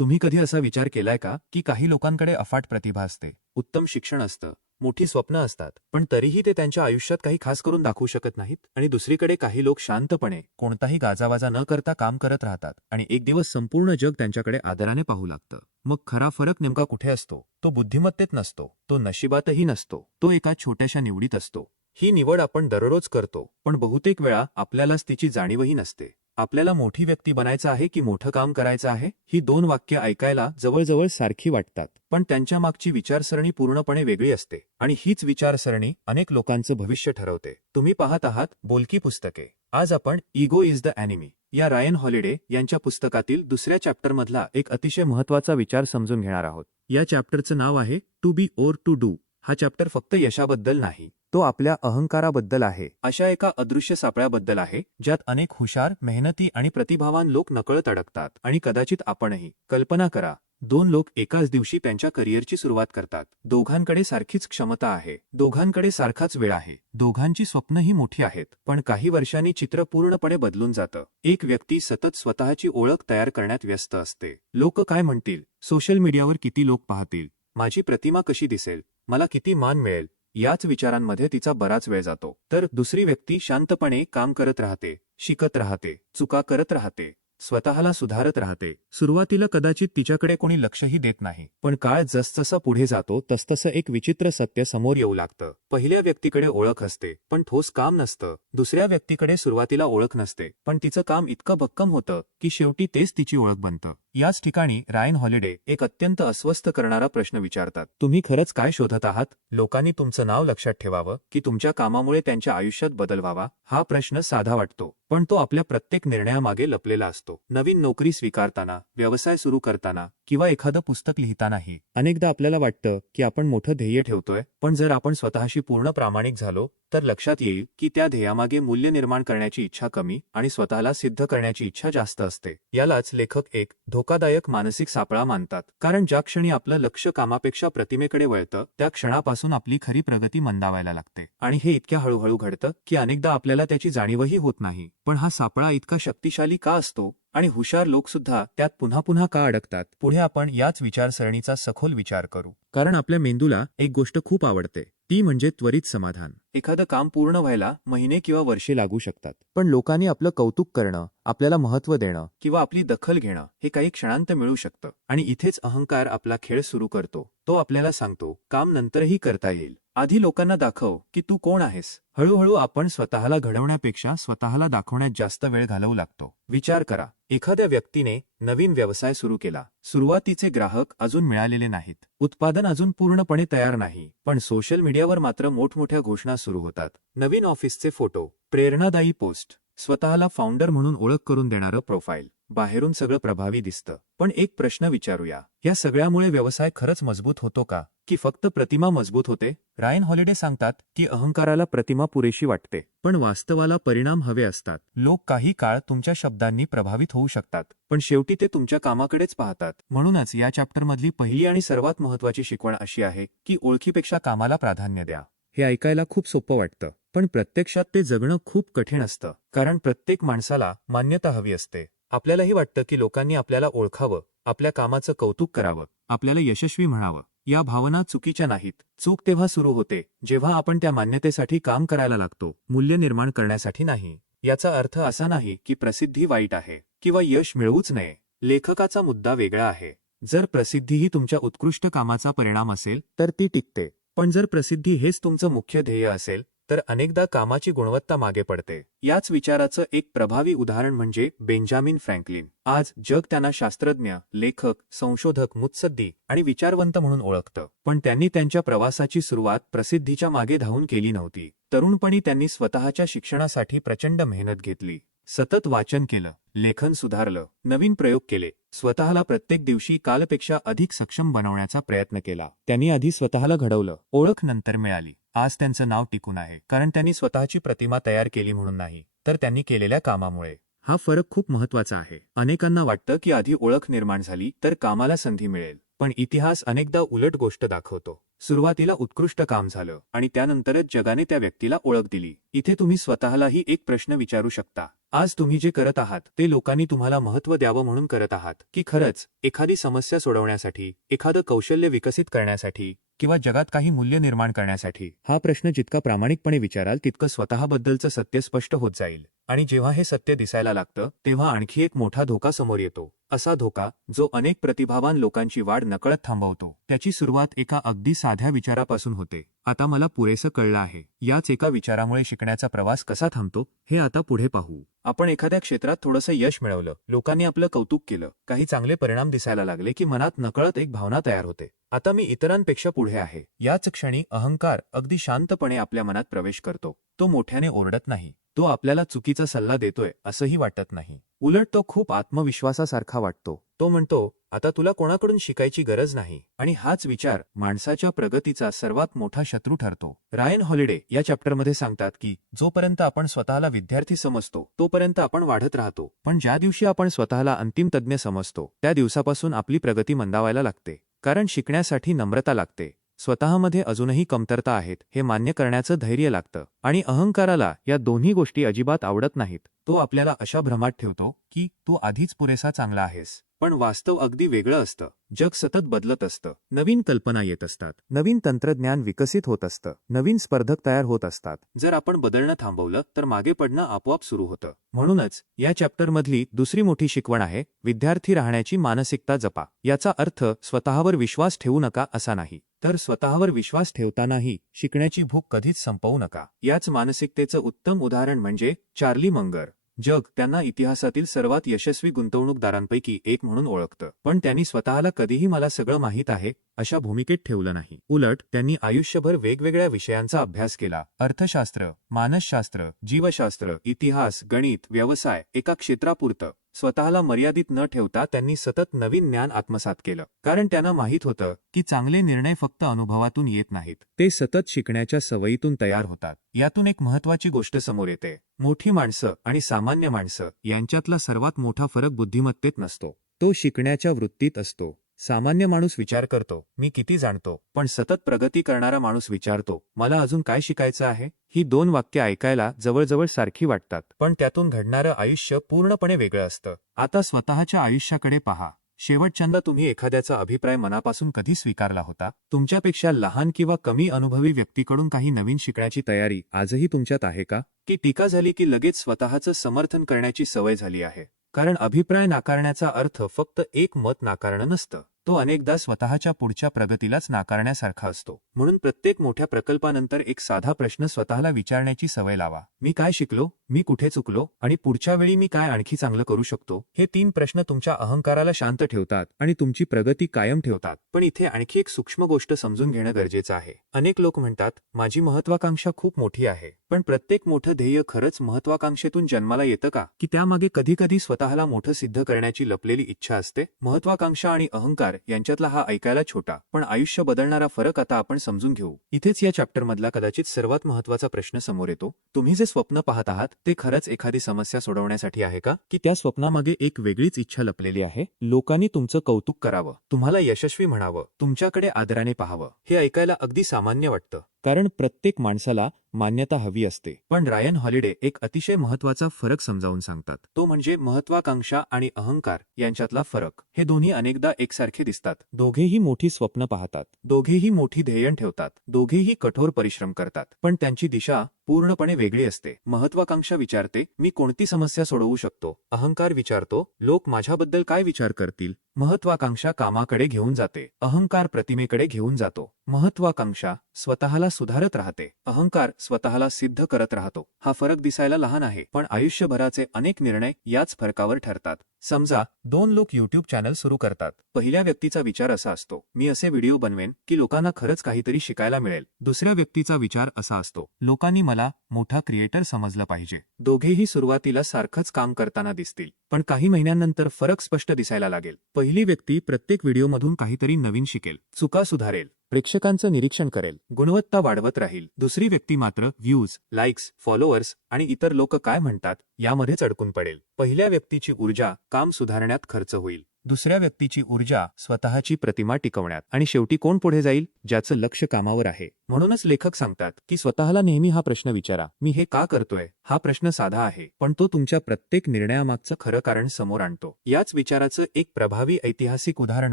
तुम्ही कधी असा विचार केलाय का की काही लोकांकडे अफाट प्रतिभा असते, उत्तम शिक्षण असतं, मोठी स्वप्न असतात, पण तरीही ते त्यांच्या आयुष्यात काही खास करून दाखवू शकत नाहीत? आणि दुसरीकडे काही लोक शांतपणे कोणताही गाजावाजा न करता काम करत राहतात आणि एक दिवस संपूर्ण जग त्यांच्याकडे आदराने पाहू लागतं. मग खरा फरक नेमका कुठे असतो? तो बुद्धिमत्तेत नसतो, तो नशिबातही नसतो, तो एका छोट्याशा निवडीत असतो. ही निवड आपण दररोज करतो, पण बहुतेक वेळा आपल्यालाच तिची जाणीवही नसते. आपल्याला मोठी व्यक्ती बनायचं आहे की मोठं काम करायचं आहे, ही दोन वाक्य ऐकायला जवळजवळ सारखी वाटतात, पण त्यांच्या मागची विचारसरणी पूर्णपणे वेगळी असते. आणि हीच विचारसरणी अनेक लोकांचं भविष्य ठरवते. तुम्ही पाहत आहात बोलकी पुस्तके. आज आपण इगो इज द एनिमी या रायन हॉलिडे यांच्या पुस्तकातील दुसऱ्या चॅप्टरमधला एक अतिशय महत्त्वाचा विचार समजून घेणार आहोत. या चॅप्टरचं नाव आहे to be or to do. हा चॅप्टर फक्त यशाबद्दल नाही, तो आपल्या अहंकाराबद्दल आहे. अशा एका अदृश्य सापळ्याबद्दल आहे ज्यात अनेक हुशार, मेहनती आणि प्रतिभावान लोक नकळत अडकतात. आणि कदाचित आपणही. कल्पना करा, दोन लोक एकाच दिवशी त्यांच्या करिअरची सुरुवात करतात. दोघांकडे सारखीच क्षमता आहे, दोघांकडे सारखाच वेळ आहे, दोघांची स्वप्नही मोठी आहेत. पण काही वर्षांनी चित्र पूर्णपणे बदलून जातं. एक व्यक्ती सतत स्वतःची ओळख तयार करण्यात व्यस्त असते. लोक काय म्हणतील, सोशल मीडियावर किती लोक पाहतील, माझी प्रतिमा कशी दिसेल, मला किती मान मिळेल, याच विचारांमध्ये तिचा बराच वेळ जातो. तर दुसरी व्यक्ती शांतपणे काम करत राहते, शिकत राहते, चुका करत राहते, स्वतःला सुधारत राहते. सुरुवातीला कदाचित तिच्याकडे कोणी लक्षही देत नाही, पण काळ जसजसा पुढे जातो तसतसं एक विचित्र सत्य समोर येऊ लागतं. पहिल्या व्यक्तीकडे ओळख असते, पण ठोस काम नसतं. दुसऱ्या व्यक्तीकडे सुरुवातीला ओळख नसते, पण तिचं काम इतकं भक्कम होतं की शेवटी तेच तिची ओळख बनतं. याच ठिकाणी रायन हॉलिडे एक अत्यंत अस्वस्थ करणारा प्रश्न विचारतात. तुम्ही खरंच काय शोधत आहात? लोकांनी तुमचं नाव लक्षात ठेवावं की तुमच्या कामामुळे त्यांच्या आयुष्यात बदल व्हावा? हा प्रश्न साधा वाटतो, पण तो आपल्या प्रत्येक निर्णयामागे लपलेला असतो. नवीन नोकरी स्वीकारताना, व्यवसाय सुरू करताना किंवा एखादं पुस्तक लिहितानाही अनेकदा आपल्याला वाटतं की आपण मोठं ध्येय ठेवतोय, पण जर आपण स्वतःशी पूर्ण प्रामाणिक झालो तर लक्षात येईल की त्या ध्येयामागे मूल्य निर्माण करण्याची इच्छा कमी आणि स्वतःला सिद्ध करण्याची इच्छा जास्त असते. यालाच लेखक एक धोकादायक मानसिक सापळा मानतात. कारण ज्या क्षणी आपलं लक्ष कामापेक्षा प्रतिमेकडे वळतं, त्या क्षणापासून आपली खरी प्रगती मंदावायला लागते. आणि हे इतक्या हळूहळू घडतं की अनेकदा आपल्याला त्याची जाणीवही होत नाही. पण हा सापळा इतका शक्तिशाली का असतो आणि हुशार लोकसुद्धा त्यात पुन्हा पुन्हा का अडकतात? पुढे आपण याच विचारसरणीचा सखोल विचार करू. कारण आपल्या मेंदूला एक गोष्ट खूप आवडते, ती म्हणजे त्वरित समाधान. एखादं काम पूर्ण व्हायला महिने किंवा वर्षे लागू शकतात, पण लोकांनी आपलं कौतुक करणं, आपल्याला महत्त्व देणं किंवा आपली दखल घेणं हे काही क्षणांत मिळू शकतं. आणि इथेच अहंकार आपला खेळ सुरू करतो. तो आपल्याला सांगतो, काम नंतरही करता येईल, आधी लोकांना दाखव की तू कोण आहेस. हळूहळू आपण स्वतःला घडवण्यापेक्षा स्वतःला दाखवण्यात जास्त वेळ घालवू लागतो. विचार करा, एखाद्या व्यक्तीने नवीन व्यवसाय सुरू केला. सुरुवातीचे ग्राहक अजून मिळालेले नाहीत, उत्पादन अजून पूर्णपणे तयार नाही, पण सोशल मीडियावर मात्र मोठमोठ्या घोषणा सुरू होतात. नवीन ऑफिसचे फोटो, प्रेरणादायी पोस्ट, स्वतःला फाउंडर म्हणून ओळख करून देणारं प्रोफाईल. बाहेरून सगळं प्रभावी दिसतं. पण एक प्रश्न विचारूया, या सगळ्यामुळे व्यवसाय खरंच मजबूत होतो का, की फक्त प्रतिमा मजबूत होते? रायन हॉलिडे सांगतात की अहंकाराला प्रतिमा पुरेशी वाटते, पण वास्तवाला परिणाम हवे असतात. लोक काही काळ तुमच्या शब्दांनी प्रभावित होऊ शकतात, पण शेवटी ते तुमच्या कामाकडेच पाहतात. म्हणूनच या चॅप्टरमधली पहिली आणि सर्वात महत्त्वाची शिकवण अशी आहे की ओळखीपेक्षा कामाला प्राधान्य द्या. हे ऐकायला खूप सोपं वाटतं, पण प्रत्यक्षात ते जगणं खूप कठीण असतं. कारण प्रत्येक माणसाला मान्यता हवी असते. आपल्यालाही वाटतं की लोकांनी आपल्याला ओळखावं, आपल्या कामाचं कौतुक करावं, आपल्याला यशस्वी म्हणावं. या भावना चुकीच्या नाहीत. चूक तेव्हा सुरू होते जेव्हा आपण त्या मान्यतेसाठी काम करायला लागतो, मूल्य निर्माण करण्यासाठी नाही. याचा अर्थ असा नाही की प्रसिद्धी वाईट आहे किंवा यश मिळवूच नये. लेखकाचा मुद्दा वेगळा आहे. जर प्रसिद्धी ही तुमच्या उत्कृष्ट कामाचा परिणाम असेल तर ती टिकते, पण जर प्रसिद्धी हेच तुमचं मुख्य ध्येय असेल तर अनेकदा कामाची गुणवत्ता मागे पडते. याच विचाराचं एक प्रभावी उदाहरण म्हणजे बेंजामिन फ्रँकलिन. आज जग त्यांना शास्त्रज्ञ, लेखक, संशोधक, मुत्सद्दी आणि विचारवंत म्हणून ओळखतं. पण त्यांनी त्यांच्या प्रवासाची सुरुवात प्रसिद्धीच्या मागे धावून केली नव्हती. तरुणपणी त्यांनी स्वतःच्या शिक्षणासाठी प्रचंड मेहनत घेतली. सतत वाचन केलं, लेखन सुधारलं, नवीन प्रयोग केले, स्वतःला प्रत्येक दिवशी कालपेक्षा अधिक सक्षम बनवण्याचा प्रयत्न केला. त्यांनी आधी स्वतःला घडवलं, ओळख नंतर मिळाली. आज त्यांचं नाव टिकून आहे, कारण त्यांनी स्वतःची प्रतिमा तयार केली म्हणून नाही, तर त्यांनी केलेल्या कामामुळे. हा फरक खूप महत्त्वाचा आहे. अनेकांना वाटतं की आधी ओळख निर्माण झाली तर कामाला संधी मिळेल, पण इतिहास अनेकदा उलट गोष्ट दाखवतो. सुरुवातीला उत्कृष्ट काम झालं आणि त्यानंतरच जगाने त्या व्यक्तीला ओळख दिली. इथे तुम्ही स्वतःलाही एक प्रश्न विचारू शकता. आज तुम्ही जे करत आहात ते लोकांनी तुम्हाला महत्त्व द्यावं म्हणून करत आहात की खरंच एखादी समस्या सोडवण्यासाठी, एखादं कौशल्य विकसित करण्यासाठी किंवा जगात काही मूल्य निर्माण करण्यासाठी? हा प्रश्न जितका प्रामाणिकपणे विचाराल तितकं स्वतःबद्दलचं सत्य स्पष्ट होत जाईल. आणि जेव्हा हे सत्य दिसायला लागतं तेव्हा आणखी एक मोठा धोका समोर येतो. असा धोका जो अनेक प्रतिभावान लोकांची वाढ नकळत थांबवतो. त्याची सुरुवात एका अगदी साध्या विचारापासून होते. आता मला पुरेसं कळलं आहे. याच एका विचारामुळे शिकण्याचा प्रवास कसा थांबतो हे आता पुढे पाहू. आपण एखाद्या क्षेत्रात थोडंसं यश मिळवलं, लोकांनी आपलं कौतुक केलं, काही चांगले परिणाम दिसायला लागले की मनात नकळत एक भावना तयार होते. आता मी इतरांपेक्षा पुढे आहे. याच क्षणी अहंकार अगदी शांतपणे आपल्या मनात प्रवेश करतो. तो मोठ्याने ओरडत नाही. तो आपल्याला चुकीचा सल्ला देतोय असंही वाटत नाही. उलट तो खूप आत्मविश्वासासारखा वाटतो. तो म्हणतो, आता तुला कोणाकडून शिकायची गरज नाही. आणि हाच विचार माणसाच्या प्रगतीचा सर्वात मोठा शत्रू ठरतो. रायन हॉलिडे या चॅप्टरमध्ये सांगतात की जोपर्यंत आपण स्वतःला विद्यार्थी समजतो तोपर्यंत आपण वाढत राहतो. पण ज्या दिवशी आपण स्वतःला अंतिम तज्ज्ञ समजतो त्या दिवसापासून आपली प्रगती मंदावायला लागते. कारण शिकण्यासाठी नम्रता लागते. स्वतःमध्ये अजूनही कमतरता आहेत हे मान्य करण्याचं धैर्य लागतं. आणि अहंकाराला या दोन्ही गोष्टी अजिबात आवडत नाहीत. तो आपल्याला अशा भ्रमात ठेवतो की तू आधीच पुरेसा चांगला आहेस. पण वास्तव अगदी वेगळं असतं. जग सतत बदलत असतं. नवीन कल्पना येत असतात. नवीन तंत्रज्ञान विकसित होत असतं. नवीन स्पर्धक तयार होत असतात. जर आपण बदलणं थांबवलं तर मागे पडणं आपोआप सुरू होतं. म्हणूनच या चॅप्टरमधली दुसरी मोठी शिकवण आहे, विद्यार्थी राहण्याची मानसिकता जपा. याचा अर्थ स्वतःवर विश्वास ठेवू नका असा नाही, तर स्वतःवर विश्वास ठेवतानाही शिकण्याची भूक कधीच संपवू नका. याच मानसिकतेचं उत्तम उदाहरण म्हणजे चार्ली मंगर. जग त्यांना इतिहासातील सर्वात यशस्वी गुंतवणूकदारांपैकी एक म्हणून ओळखतं. पण त्यांनी स्वतःला कधीही मला सगळं माहीत आहे अशा भूमिकेत ठेवलं नाही. उलट त्यांनी आयुष्यभर वेगवेगळ्या विषयांचा अभ्यास केला. अर्थशास्त्र, मानसशास्त्र, जीवशास्त्र, इतिहास, गणित, व्यवसाय. एका क्षेत्रापुरतं स्वतःला मर्यादित न ठेवता त्यांनी सतत नवीन ज्ञान आत्मसात केलं. कारण त्यांना माहीत होतं की चांगले निर्णय फक्त अनुभवातून येत नाहीत, ते सतत शिकण्याच्या सवयीतून तयार होतात. यातून एक महत्त्वाची गोष्ट समोर येते. मोठी माणसं आणि सामान्य माणसं यांच्यातला सर्वात मोठा फरक बुद्धिमत्तेत नसतो, तो शिकण्याच्या वृत्तीत असतो. सामान्य माणूस विचार करतो, मी किती जाणतो. पण सतत प्रगती करणारा माणूस विचारतो, मला अजून काय शिकायचं आहे. ही दोन वाक्य ऐकायला जवळजवळ सारखी वाटतात, पण त्यातून घडणारं आयुष्य पूर्णपणे वेगळं असतं. आता स्वतःच्या आयुष्याकडे पहा. शेवटच्यांदा तुम्ही एखाद्याचा अभिप्राय मनापासून कधी स्वीकारला होता? तुमच्यापेक्षा लहान किंवा कमी अनुभवी व्यक्तीकडून काही नवीन शिकण्याची तयारी आजही तुमच्यात आहे का? की टीका झाली की लगेच स्वतःचं समर्थन करण्याची सवय झाली आहे? कारण अभिप्राय नाकारण्याचा अर्थ फक्त एक मत नाकारणं नसतं, तो अनेकदा स्वतःच्या पुढच्या प्रगतीलाच नाकारण्यासारखा असतो. म्हणून प्रत्येक मोठ्या प्रकल्पानंतर एक साधा प्रश्न स्वतःला विचारण्याची सवय लावा. मी काय शिकलो, मी कुठे चुकलो आणि पुढच्या वेळी मी काय आणखी चांगलं करू शकतो. हे 3 प्रश्न तुमच्या अहंकाराला शांत ठेवतात आणि तुमची प्रगती कायम ठेवतात. पण इथे आणखी एक सूक्ष्म गोष्ट समजून घेणं गरजेचं आहे. अनेक लोक म्हणतात, माझी महत्वाकांक्षा खूप मोठी आहे. पण प्रत्येक मोठं ध्येय खरंच महत्वाकांक्षेतून जन्माला येतं का? की त्यामागे कधीकधी स्वतःला मोठं सिद्ध करण्याची लपलेली इच्छा असते? महत्वाकांक्षा आणि अहंकार यांच्यातला हा ऐकायला छोटा पण आयुष्य बदलणारा फरक आता आपण समजून घेऊ. इथेच या चॅप्टरमधला कदाचित सर्वात महत्त्वाचा प्रश्न समोर येतो. तुम्ही जे स्वप्न पाहत आहात ते खरंच एखादी समस्या सोडवण्यासाठी आहे का? की त्या स्वप्नामागे एक वेगळीच इच्छा लपलेली आहे? लोकांनी तुमचं कौतुक करावं, तुम्हाला यशस्वी म्हणावं, तुमच्याकडे आदराने पाहावं. हे ऐकायला अगदी सामान्य वाटतं, कारण प्रत्येक माणसाला मान्यता हवी असते. पण रायन हॉलिडे एक अतिशय महत्त्वाचा फरक समजावून सांगतात. तो म्हणजे महत्वाकांक्षा आणि अहंकार यांच्यातला फरक. हे दोन्ही अनेकदा एकसारखे दिसतात. दोघेही मोठी स्वप्न पाहतात, दोघेही मोठी ध्येय ठेवतात, दोघेही कठोर परिश्रम करतात. पण त्यांची दिशा पूर्णपणे वेगळी असते. महत्वाकांक्षा विचारते, मी कोणती समस्या सोडवू शकतो. अहंकार विचारतो, लोक माझ्याबद्दल काय विचार करतील. महत्वाकांक्षा कामाकडे घेऊन जाते, अहंकार प्रतिमेकडे घेऊन जातो. महत्वाकांक्षा स्वतःला सुधारत राहते, अहंकार स्वतःला सिद्ध करत राहतो. हा फरक दिसायला लहान आहे, पण आयुष्यभराचे अनेक निर्णय याच फरकावर ठरतात. समजा 2 लोक YouTube चॅनल सुरू करतात. पहिल्या व्यक्तीचा विचार असा असतो, मी असे व्हिडिओ बनवेन की लोकांना खरंच काहीतरी शिकायला मिळेल. दुसऱ्या व्यक्तीचा विचार असा असतो, लोकांनी मला मोठा क्रिएटर समजलं पाहिजे. दोघेही सुरुवातीला सारखंच काम करताना दिसतील, पण काही महिन्यांनंतर फरक स्पष्ट दिसायला लागेल. पहिली व्यक्ती प्रत्येक व्हिडिओमधून काहीतरी नवीन शिकेल, चुका सुधारेल, प्रेक्षकांचं निरीक्षण करेल, गुणवत्ता वाढवत राहील. दुसरी व्यक्ती मात्र व्ह्यूज, लाईक्स, फॉलोअर्स आणि इतर लोक काय म्हणतात यामध्येच अडकून पडेल. पहिल्या व्यक्तीची ऊर्जा काम सुधारण्यात खर्च होईल, दुसऱ्या व्यक्तीची ऊर्जा, स्वतःची प्रतिमा टिकवण्यात. आणि शेवटी कोण पुढे जाईल? ज्याचं लक्ष कामावर आहे. म्हणूनच लेखक सांगतात की स्वतःला नेहमी हा प्रश्न विचारा, मी हे का करतोय? हा प्रश्न साधा आहे, पण तो तुमच्या प्रत्येक निर्णयामागचं खरं कारण समोर आणतो. याच विचाराचं एक प्रभावी ऐतिहासिक उदाहरण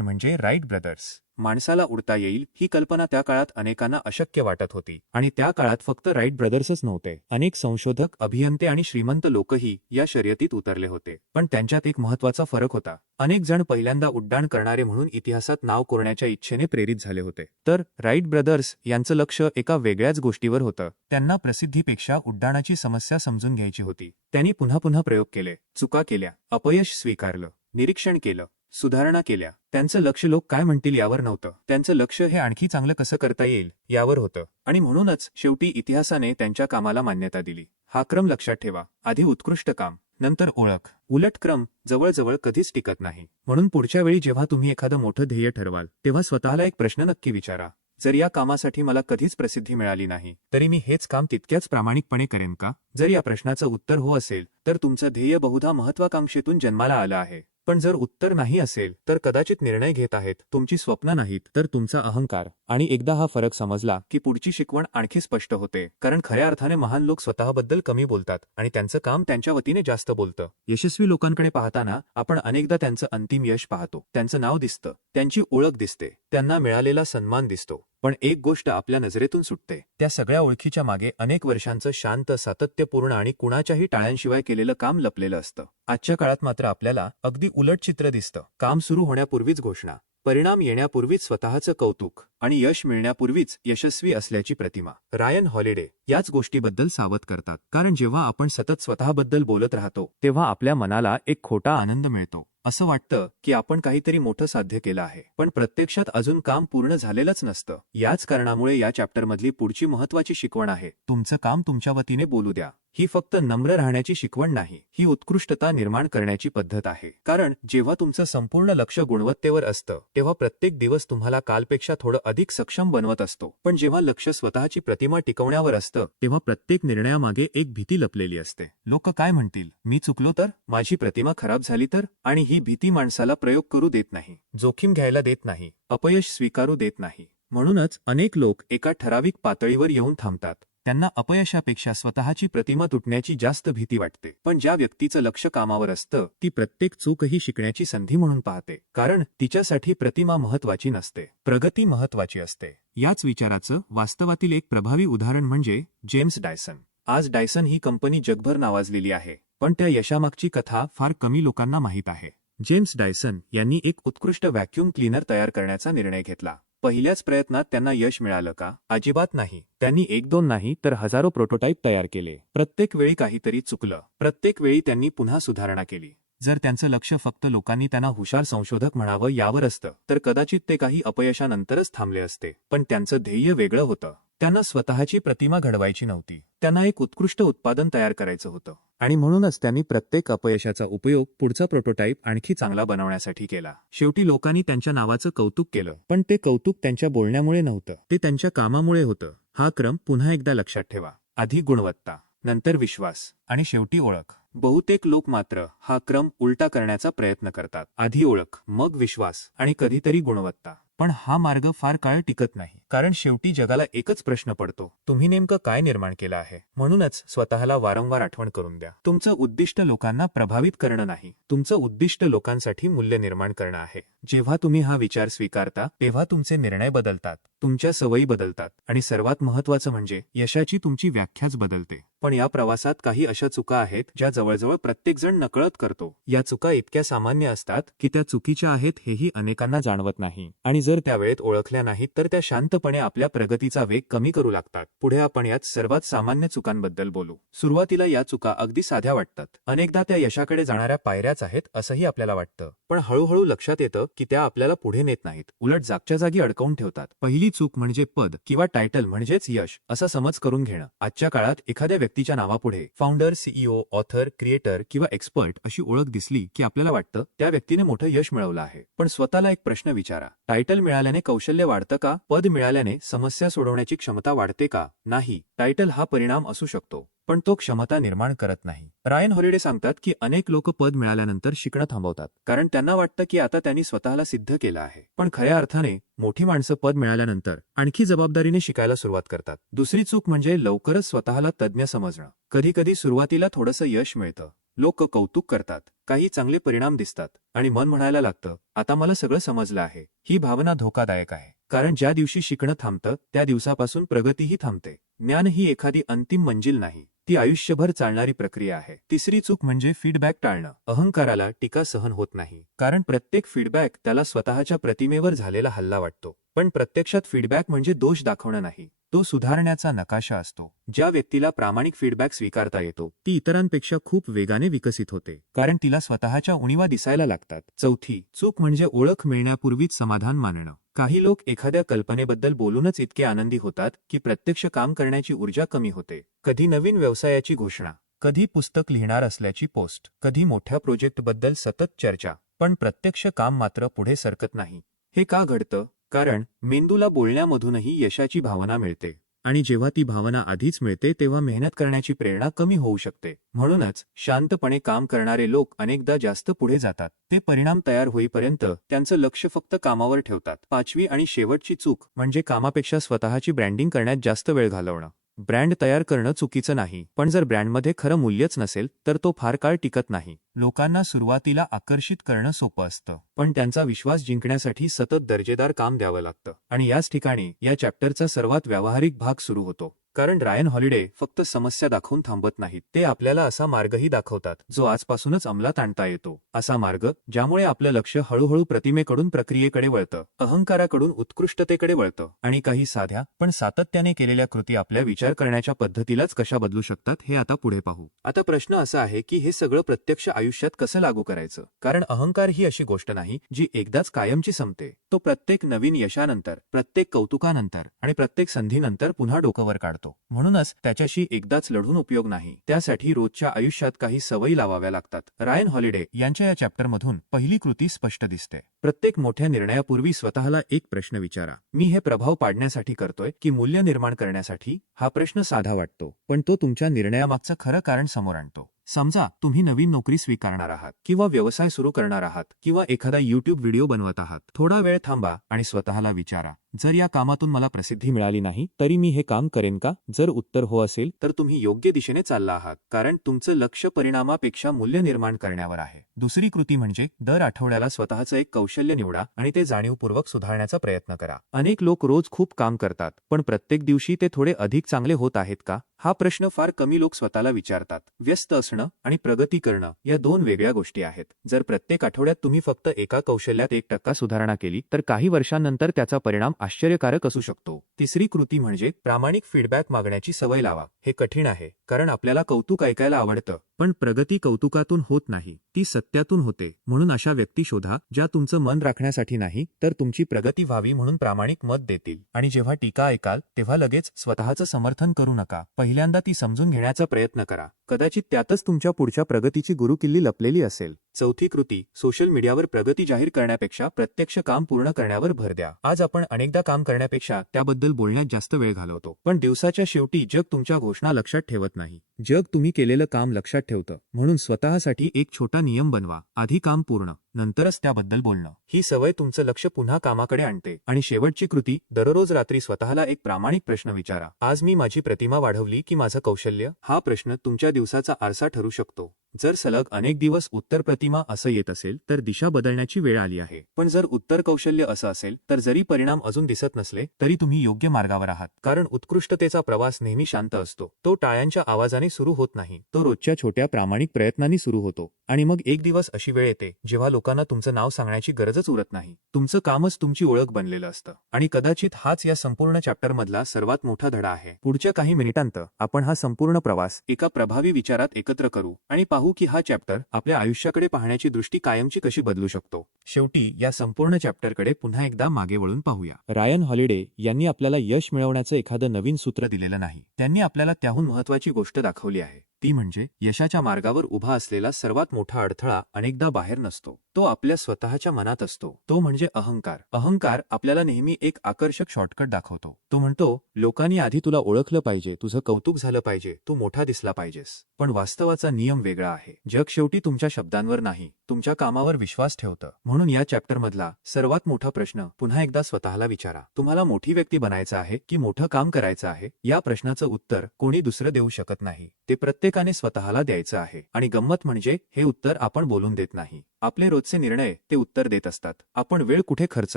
म्हणजे राईट ब्रदर्स. माणसाला उडता येईल ही कल्पना त्या काळात अनेकांना अशक्य वाटत होती. आणि त्या काळात फक्त राईट ब्रदर्सच नव्हते, अनेक संशोधक, अभियंते आणि श्रीमंत लोकही या शर्यतीत उतरले होते. पण त्यांच्यात एक महत्त्वाचा फरक होता. अनेक जण पहिल्यांदा उड्डाण करणारे म्हणून इतिहासात नाव कोरण्याच्या इच्छेने प्रेरित झाले होते, तर राईट ब्रदर्स यांचं लक्ष एका वेगळ्याच गोष्टीवर होतं. त्यांना प्रसिद्धीपेक्षा उड्डाणाची समस्या समजून घ्यायची होती. त्यांनी पुन्हा पुन्हा प्रयोग केले, चुका केल्या, अपयश स्वीकारलं, निरीक्षण केलं, सुधारणा केल्या. त्यांचं लक्ष लोक काय म्हणतील यावर नव्हतं. त्यांचं लक्ष हे आणखी चांगलं कसं करता येईल यावर होतं. आणि म्हणूनच शेवटी इतिहासाने त्यांच्या कामाला मान्यता दिली. हा क्रम लक्षात ठेवा. आधी उत्कृष्ट काम, नंतर ओळख. उलट क्रम जवळजवळ कधीच टिकत नाही. म्हणून पुढच्या वेळी जेव्हा तुम्ही एखादं मोठं ध्येय ठरवाल, तेव्हा स्वतःला एक प्रश्न नक्की विचारा. जर या कामासाठी मला कधीच प्रसिद्धी मिळाली नाही, तरी मी हेच काम तितक्याच प्रामाणिकपणे करेन का? जर या प्रश्नाचं उत्तर हो असेल, तर तुमचं ध्येय बहुधा महत्वाकांक्षेतून जन्माला आलं आहे. पण जर उत्तर नाही असेल, तर कदाचित निर्णय घेत आहेत तुमची स्वप्न नाहीत, तर तुमचा अहंकार. आणि एकदा हा फरक समजला की पुढची शिकवण आणखी स्पष्ट होते. कारण खऱ्या अर्थाने महान लोक स्वतःबद्दल कमी बोलतात आणि त्यांचं काम त्यांच्या वतीने जास्त बोलतं. यशस्वी लोकांकडे पाहताना आपण अनेकदा त्यांचं अंतिम यश पाहतो, त्यांचं नाव दिसतं, त्यांची ओळख दिसते, त्यांना मिळालेला सन्मान दिसतो. पण एक गोष्ट आपल्या नजरेतून सुटते. त्या सगळ्या ओळखीच्या मागे अनेक वर्षांचं शांत, सातत्यपूर्ण आणि कुणाच्याही टाळ्यांशिवाय केलेलं काम लपलेलं असतं. आजच्या काळात मात्र आपल्याला अगदी उलट चित्र दिसतं. काम सुरू होण्यापूर्वीच घोषणा, परिणाम येण्यापूर्वीच स्वतःचं कौतुक आणि यश मिळण्यापूर्वीच यशस्वी असल्याची प्रतिमा. रायन हॉलिडे याच गोष्टीबद्दल सावध करतात. कारण जेव्हा आपण सतत स्वतःबद्दल बोलत राहतो, तेव्हा आपल्या मनाला एक खोटा आनंद मिळतो. असं वाटतं की आपण काहीतरी मोठं साध्य केलं आहे, पण प्रत्यक्षात अजून काम पूर्ण झालेलंच नसतं. याच कारणामुळे या चॅप्टरमधली पुढची महत्त्वाची शिकवण आहे, तुमचं काम तुमच्या वतीने बोलू द्या. ही फक्त नम्र राहण्याची शिकवण नाही, ही उत्कृष्टता निर्माण करण्याची पद्धत आहे. कारण जेव्हा तुमचं संपूर्ण लक्ष गुणवत्तेवर असतं, तेव्हा प्रत्येक दिवस तुम्हाला कालपेक्षा थोडं अधिक सक्षम बनवत असतो. पण जेव्हा लक्ष स्वतःची प्रतिमा टिकवण्यावर असतं, तेव्हा प्रत्येक निर्णयामागे एक भीती लपलेली असते. लोक काय म्हणतील? मी चुकलो तर? माझी प्रतिमा खराब झाली तर? आणि ही भीती माणसाला प्रयोग करू देत नाही, जोखीम घ्यायला देत नाही, अपयश स्वीकारू देत नाही. म्हणूनच अनेक लोक एका ठराविक पातळीवर येऊन थांबतात. त्यांना अपयशापेक्षा स्वतःची प्रतिमा तुटण्याची जास्त भीती वाटते. पण ज्या व्यक्तीचं लक्ष कामावर असतं, ती प्रत्येक चूकही शिकण्याची संधी म्हणून पाहते. कारण तिच्यासाठी प्रतिमा महत्वाची नसते, प्रगती महत्वाची असते. याच विचाराचं वास्तवातील एक प्रभावी उदाहरण म्हणजे जेम्स डायसन. आज डायसन ही कंपनी जगभर नावाजलेली आहे, पण त्या यशामागची कथा फार कमी लोकांना माहीत आहे. जेम्स डायसन यांनी एक उत्कृष्ट व्हॅक्यूम क्लीनर तयार करण्याचा निर्णय घेतला. पहिल्याच प्रयत्नात त्यांना यश मिळालं का? अजिबात नाही. त्यांनी 1-2 नाही तर हजारो प्रोटोटाईप तयार केले. प्रत्येक वेळी काहीतरी चुकलं, प्रत्येक वेळी त्यांनी पुन्हा सुधारणा केली. जर त्यांचं लक्ष फक्त लोकांनी त्यांना हुशार संशोधक म्हणावं यावर असतं, तर कदाचित ते काही अपयशानंतरच थांबले असते. पण त्यांचं ध्येय वेगळं होतं. त्यांना स्वतःची प्रतिमा घडवायची नव्हती, त्यांना एक उत्कृष्ट उत्पादन तयार करायचं होतं. आणि म्हणूनच त्यांनी प्रत्येक अपयशाचा उपयोग पुढचा प्रोटोटाईप आणखी चांगला बनवण्यासाठी केला. शेवटी लोकांनी त्यांच्या नावाचं कौतुक केलं, पण ते कौतुक त्यांच्या बोलण्यामुळे नव्हतं, ते त्यांच्या कामामुळे होतं. हा क्रम पुन्हा एकदा लक्षात ठेवा. आधी गुणवत्ता, नंतर विश्वास आणि शेवटी ओळख. बहुतेक लोक मात्र हा क्रम उलटा करण्याचा प्रयत्न करतात. आधी ओळख, मग विश्वास आणि कधीतरी गुणवत्ता. पण हा मार्ग फार काळ टिकत नाही. कारण शेवटी जगाला एकच प्रश्न पडतो, तुम्ही नेमकं काय निर्माण केलं आहे? म्हणूनच स्वतःला वारंवार आठवण करून द्या. तुमचं उद्दिष्ट लोकांना प्रभावित करणं नाही, तुमचं उद्दिष्ट लोकांसाठी मूल्य निर्माण करणं आहे. जेव्हा तुम्ही हा विचार स्वीकारता, तेव्हा तुमचे निर्णय बदलतात, तुमच्या सवयी बदलतात आणि सर्वात महत्त्वाचं म्हणजे यशाची तुमची व्याख्याच बदलते. पण या प्रवासात काही अशा चुका आहेत ज्या जवळजवळ प्रत्येकजण नकळत करतो. या चुका इतक्या सामान्य असतात की त्या चुकीच्या आहेत हेही अनेकांना जाणवत नाही. आणि जर त्यावेळेत ओळखल्या नाहीत तर त्या शांतपणे आपल्या प्रगतीचा वेग कमी करू लागतात. पुढे आपण यात सर्वात सामान्य चुकांबद्दल बोलू. सुरुवातीला या चुका अगदी साध्या वाटतात. अनेकदा त्या यशाकडे जाणाऱ्या पायऱ्याच आहेत असंही आपल्याला वाटतं. पण हळूहळू लक्षात येतं की त्या आपल्याला पुढे नेत नाहीत, उलट जागच्या जागी अडकवून ठेवतात. पहिली चूक म्हणजे पद किंवा टायटल म्हणजेच यश असा समज करून घेणं. आजच्या काळात एखाद्या व्यक्तीच्या नावापुढे फाउंडर, सीईओ, ऑथर, क्रिएटर किंवा एक्सपर्ट अशी ओळख दिसली की आपल्याला वाटतं त्या व्यक्तीने मोठं यश मिळवलं आहे. पण स्वतःला एक प्रश्न विचारा, टायटल मिळाल्याने कौशल्य वाढतं का? पद मिळाल्याने समस्या सोडवण्याची क्षमता वाढते का? नाही. टायटल हा परिणाम असू शकतो, पण तो क्षमता निर्माण करत नाही. रायन हॉलिडे सांगतात की अनेक लोक पद मिळाल्यानंतर शिकणं थांबवतात, कारण त्यांना वाटतं की आता त्यांनी स्वतःला सिद्ध केलं आहे. पण खऱ्या अर्थाने मोठी माणसं पद मिळाल्यानंतर आणखी जबाबदारीने शिकायला सुरुवात करतात. दुसरी चूक म्हणजे लवकरच स्वतःला तज्ज्ञ समजणं. कधी कधी सुरुवातीला थोडंसं यश मिळतं, लोक कौतुक करतात, काही चांगले परिणाम दिसतात आणि मन म्हणायला लागतं, आता मला सगळं समजलं आहे. ही भावना धोकादायक आहे, कारण ज्या दिवशी शिकणं थांबतं त्या दिवसापासून प्रगतीही थांबते. ज्ञान ही एखादी अंतिम मंजिल नाही, ती आयुष्यभर चालणारी प्रक्रिया आहे. तिसरी चूक म्हणजे फीडबॅक टाळणं. अहंकाराला टीका सहन होत नाही, कारण प्रत्येक फीडबॅक त्याला स्वतःच्या प्रतिमेवर झालेला हल्ला वाटतो. पण प्रत्यक्षात फीडबॅक म्हणजे दोष दाखवणं नाही, तो सुधारण्याचा नकाशा असतो. ज्या व्यक्तीला प्रामाणिक फीडबॅक स्वीकारता येतो ती इतरांपेक्षा खूप वेगाने विकसित होते, कारण तिला स्वतःच्या उणीवा दिसायला लागतात. चौथी चूक म्हणजे ओळख मिळण्यापूर्वीच समाधान मानणं. काही लोक एखाद्या कल्पनेबद्दल बोलूनच इतके आनंदी होतात की प्रत्यक्ष काम करण्याची ऊर्जा कमी होते. कधी नवीन व्यवसायाची घोषणा, कधी पुस्तक लिहिणार असल्याची पोस्ट, कधी मोठ्या प्रोजेक्टबद्दल सतत चर्चा, पण प्रत्यक्ष काम मात्र पुढे सरकत नाही. हे का घडतं? कारण मेंदूला बोलण्यामधूनही यशाची भावना मिळते, आणि जेव्हा ती भावना आधीच मिळते तेव्हा मेहनत करण्याची प्रेरणा कमी होऊ शकते. म्हणूनच शांतपणे काम करणारे लोक अनेकदा जास्त पुढे जातात. ते परिणाम तयार होईपर्यंत त्यांचं लक्ष फक्त कामावर ठेवतात. पाचवी आणि शेवटची चूक म्हणजे कामापेक्षा स्वतःची ब्रँडिंग करण्यात जास्त वेळ घालवणं. ब्रँड तयार करणं चुकीचं नाही, पण जर ब्रँडमध्ये खरं मूल्यच नसेल तर तो फार काळ टिकत नाही. लोकांना सुरुवातीला आकर्षित करणं सोपं असतं, पण त्यांचा विश्वास जिंकण्यासाठी सतत दर्जेदार काम द्यावं लागतं. आणि याच ठिकाणी या चॅप्टरचा सर्वात व्यावहारिक भाग सुरू होतो. कारण रायन हॉलिडे फक्त समस्या दाखवून थांबत नाहीत, ते आपल्याला असा मार्गही दाखवतात जो आजपासूनच अंमलात आणता येतो. असा मार्ग ज्यामुळे आपलं लक्ष हळूहळू प्रतिमेकडून प्रक्रियेकडे वळतं, अहंकाराकडून उत्कृष्टतेकडे वळतं, आणि काही साध्या पण सातत्याने केलेल्या कृती आपल्या विचार करण्याच्या पद्धतीलाच कशा बदलू शकतात हे आता पुढे पाहू. आता प्रश्न असा आहे की हे सगळं प्रत्यक्ष आयुष्यात कसं लागू करायचं? कारण अहंकार ही अशी गोष्ट नाही जी एकदाच कायमची संपते. तो प्रत्येक नवीन यशानंतर, प्रत्येक कौतुकानंतर आणि प्रत्येक संधीनंतर पुन्हा डोकं वर काढतो. म्हणूनच त्याच्याशी एकदाच लढून उपयोग नाही. त्यासाठी रोजच्या आयुष्यात काही सवयी लावाव्या लागतात. रायन हॉलिडे यांच्या या चॅप्टरमधून पहिली कृती स्पष्ट दिसते. प्रत्येक मोठ्या निर्णयापूर्वी स्वतःला एक प्रश्न विचारा, मी हे प्रभाव पाडण्यासाठी करतोय की मूल्य निर्माण करण्यासाठी? हा प्रश्न साधा वाटतो, पण तो तुमच्या निर्णयामागचं खरं कारण समोर आणतो. समजा तुम्ही नवीन नोकरी स्वीकारणार आहात, किंवा व्यवसाय सुरू करणार आहात, किंवा एखादा YouTube व्हिडिओ बनवत आहात. थोडा वेळ थांबा आणि स्वतःला विचारा, जर या कामातून मला प्रसिद्धी मिळाली नाही तरी मी हे काम करेन का? जर उत्तर हो असेल तर तुम्ही योग्य दिशेने चालला आहात, कारण तुमचं लक्ष परिणामापेक्षा मूल्य निर्माण करण्यावर आहे. दुसरी कृती म्हणजे दर आठवड्याला स्वतःचं एक कौशल्य निवडा आणि ते जाणीवपूर्वक सुधारण्याचा प्रयत्न करा. अनेक लोक रोज खूप काम करतात, पण प्रत्येक दिवशी ते थोडे अधिक चांगले होत आहेत का? हा प्रश्न फार कमी लोक स्वतःला विचारतात. व्यस्त असणं आणि प्रगती करणं या दोन वेगळ्या गोष्टी आहेत. जर प्रत्येक आठवड्यात तुम्ही फक्त एका कौशल्यात 1% सुधारणा केली तर काही वर्षांनंतर त्याचा परिणाम आश्चर्यकारक असू शकतो. तिसरी कृती म्हणजे प्रामाणिक फीडबॅक मागण्याची सवय लावा. हे कठीण आहे, कारण आपल्याला कौतुक ऐकायला आवडतं, पण प्रगती कौतुकातून होत नाही, ती सत्यातून होते. म्हणून अशा व्यक्ती शोधा ज्या तुमचं मन राखण्यासाठी नाही तर तुमची प्रगती व्हावी म्हणून प्रामाणिक मत देतील. आणि जेव्हा टीका ऐकाल तेव्हा लगेच स्वतःचं समर्थन करू नका. पहिल्यांदा ती समजून घेण्याचा प्रयत्न करा. कदाचित त्यातच तुमच्या पुढच्या प्रगतीची गुरुकिल्ली लपलेली असेल. चौथी कृती, सोशल मीडियावर प्रगती जाहीर करण्यापेक्षा प्रत्यक्ष काम पूर्ण करण्यावर भर द्या. आज आपण अनेकदा काम करण्यापेक्षा त्याबद्दल बोलण्यात जास्त वेळ घालवतो, पण दिवसाच्या शेवटी जग तुमच्या घोषणा लक्षात ठेवत नाही. जग तुम्ही केलेलं काम लक्षात ठेवतं. म्हणून स्वतःसाठी एक छोटा नियम बनवा, आधी काम पूर्ण, नंतरच त्याबद्दल बोलणं. ही सवय तुमचं लक्ष पुन्हा कामाकडे आणते. आणि शेवटची कृती, दररोज रात्री स्वतःला एक प्रामाणिक प्रश्न विचारा, आज मी माझी प्रतिमा वाढवली की माझं कौशल्य? हा प्रश्न तुमच्या दिवसाचा आरसा ठरू शकतो. जर सलग अनेक दिवस उत्तर प्रतिमा असं येत असेल तर दिशा बदलण्याची वेळ आली आहे. पण जर उत्तर कौशल्य असं असेल तर जरी परिणाम अजून दिसत नसले तरी तुम्ही योग्य मार्गावर आहात. कारण उत्कृष्टतेचा प्रवास नेहमी शांत असतो. तो टाळ्यांच्या आवाजाने सुरू होत नाही, तो रोजच्या छोट्या प्रामाणिक प्रयत्नांनी सुरू होतो. आणि मग एक दिवस अशी वेळ येते जेव्हा लोकांना तुमचं नाव सांगण्याची गरजच उरत नाही. तुमचं कामच तुमची ओळख बनलेलं असतं. आणि कदाचित हाच या संपूर्ण चॅप्टरमधला सर्वात मोठा धडा आहे. पुढच्या काही मिनिटांत आपण हा संपूर्ण प्रवास एका प्रभावी विचारात एकत्र करू आणि पाहू की हा चॅप्टर आपल्या आयुष्याकडे पाहण्याची दृष्टी कायमची कशी बदलू शकतो. शेवटी या संपूर्ण चॅप्टरकडे पुन्हा एकदा मागे वळून पाहूया. रायन हॉलिडे यांनी आपल्याला यश मिळवण्याचं एखादं नवीन सूत्र दिलेलं नाही. त्यांनी आपल्याला त्याहून महत्त्वाची गोष्ट दाखवली आहे. ती म्हणजे यशाच्या मार्गावर उभा असलेला सर्वात मोठा अडथळा अनेकदा बाहेर नसतो, तो आपल्या स्वतःच्या मनात असतो. तो म्हणजे अहंकार. अहंकार आपल्याला नेहमी एक आकर्षक शॉर्टकट दाखवतो. तो म्हणतो, लोकांनी आधी तुला ओळखलं पाहिजे, तुझं कौतुक झालं पाहिजे, तू मोठा दिसला पाहिजेस. पण वास्तवाचा नियम वेगळा आहे. जग शेवटी तुमच्या शब्दांवर नाही, तुमच्या कामावर विश्वास ठेवतं. म्हणून या चॅप्टरमधला सर्वात मोठा प्रश्न पुन्हा एकदा स्वतःला विचारा. तुम्हाला मोठी व्यक्ती बनायचं आहे की मोठं काम करायचं आहे? या प्रश्नाचं उत्तर कोणी दुसरं देऊ शकत नाही. ते प्रत्येकाने स्वतःला द्यायचं आहे. आणि गंमत म्हणजे हे उत्तर आपण बोलून देत नाही. आपले रोजचे निर्णय ते उत्तर देत असतात. आपण वेळ कुठे खर्च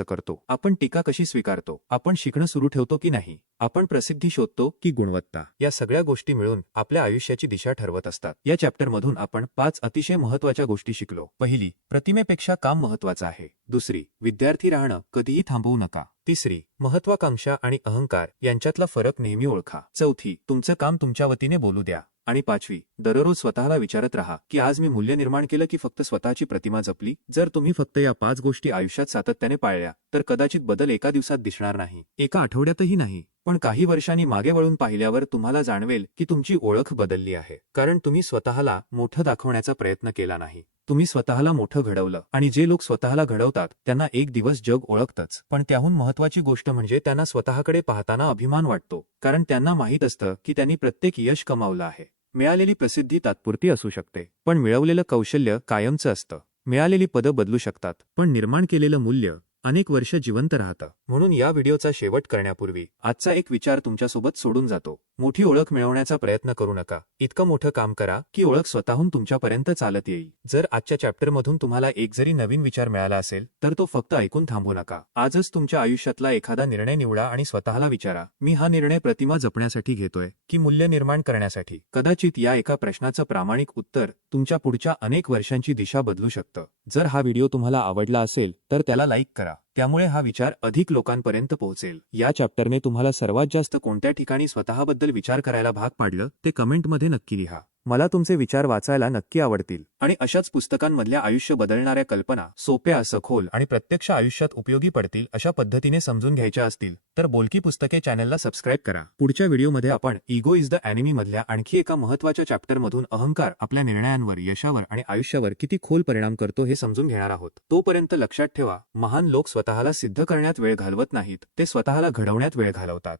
करतो, आपण टीका कशी स्वीकारतो, आपण शिकणं सुरू ठेवतो की नाही, आपण प्रसिद्धी शोधतो की गुणवत्ता, या सगळ्या गोष्टी मिळून आपल्या आयुष्याची दिशा ठरवत असतात. या चॅप्टरमधून आपण 5 अतिशय महत्त्वाच्या गोष्टी शिकलो. पहिली, प्रतिमेपेक्षा काम महत्त्वाचं आहे. दुसरी, विद्यार्थी राहणं कधीही थांबवू नका. तिसरी, महत्वाकांक्षा आणि अहंकार यांच्यातला फरक नेहमी ओळखा. चौथी, तुमचं काम तुमच्या वतीने बोलू द्या. आणि पाचवी, दररोज स्वतःला विचारत राहा की आज मी मूल्य निर्माण केलं की फक्त स्वतःची प्रतिमा जपली. जर तुम्ही फक्त या 5 गोष्टी आयुष्यात सातत्याने पाळल्या तर कदाचित बदल एका दिवसात दिसणार नाही, एका आठवड्यातही नाही, पण काही वर्षांनी मागे वळून पाहिल्यावर तुम्हाला जाणवेल की तुमची ओळख बदलली आहे. कारण तुम्ही स्वतःला मोठं दाखवण्याचा प्रयत्न केला नाही, तुम्ही स्वतःला मोठं घडवलं. आणि जे लोक स्वतःला घडवतात त्यांना एक दिवस जग ओळखतंच. पण त्याहून महत्त्वाची गोष्ट म्हणजे त्यांना स्वतःकडे पाहताना अभिमान वाटतो. कारण त्यांना माहीत असतं की त्यांनी प्रत्येक यश कमावलं आहे. मिळालेली प्रसिद्धी तात्पुरती असू शकते, पण मिळवलेलं कौशल्य कायमचं असतं. मिळालेली पदं बदलू शकतात, पण निर्माण केलेलं मूल्य अनेक वर्ष जिवंत राहतं. म्हणून या व्हिडिओचा शेवट करण्यापूर्वी आजचा एक विचार तुमच्यासोबत सोडून जातो. मोठी ओळख मिळवण्याचा प्रयत्न करू नका. इतकं मोठं काम करा की ओळख स्वतःहून तुमच्यापर्यंत चालत येईल. जर आजच्या चॅप्टरमधून तुम्हाला एक जरी नवीन विचार मिळाला असेल तर तो फक्त ऐकून थांबू नका. आजच तुमच्या आयुष्यातला एखादा निर्णय निवडा आणि स्वतःला विचारा, मी हा निर्णय प्रतिमा जपण्यासाठी घेतोय की मूल्य निर्माण करण्यासाठी? कदाचित या एका प्रश्नाचं प्रामाणिक उत्तर तुमच्या पुढच्या अनेक वर्षांची दिशा बदलू शकतं. जर हा व्हिडिओ तुम्हाला आवडला असेल तर त्याला लाईक करा. त्यामुळे हा विचार अधिक लोकांपर्यंत पोहोचेल. या चॅप्टरने तुम्हाला सर्वात जास्त कोणत्या ठिकाणी स्वतःबद्दल विचार करायला भाग पाडलं ते कमेंटमध्ये नक्की लिहा. मला तुमचे विचार वाचायला नक्की आवडतील. आणि अशाच पुस्तकांमधल्या आयुष्य बदलणाऱ्या कल्पना सोप्या, सखोल आणि प्रत्यक्ष आयुष्यात उपयोगी पडतील अशा पद्धतीने समजून घ्यायच्या असतील तर बोलकी पुस्तके चॅनलला सबस्क्राईब करा. पुढच्या व्हिडिओमध्ये आपण इगो इज द एनिमी मधल्या आणखी एका महत्त्वाच्या चॅप्टरमधून अहंकार आपल्या निर्णयांवर, यशावर आणि आयुष्यावर किती खोल परिणाम करतो हे समजून घेणार आहोत. तोपर्यंत लक्षात ठेवा, महान लोक स्वतःला सिद्ध करण्यात वेळ घालवत नाहीत, ते स्वतःला घडवण्यात वेळ घालवतात.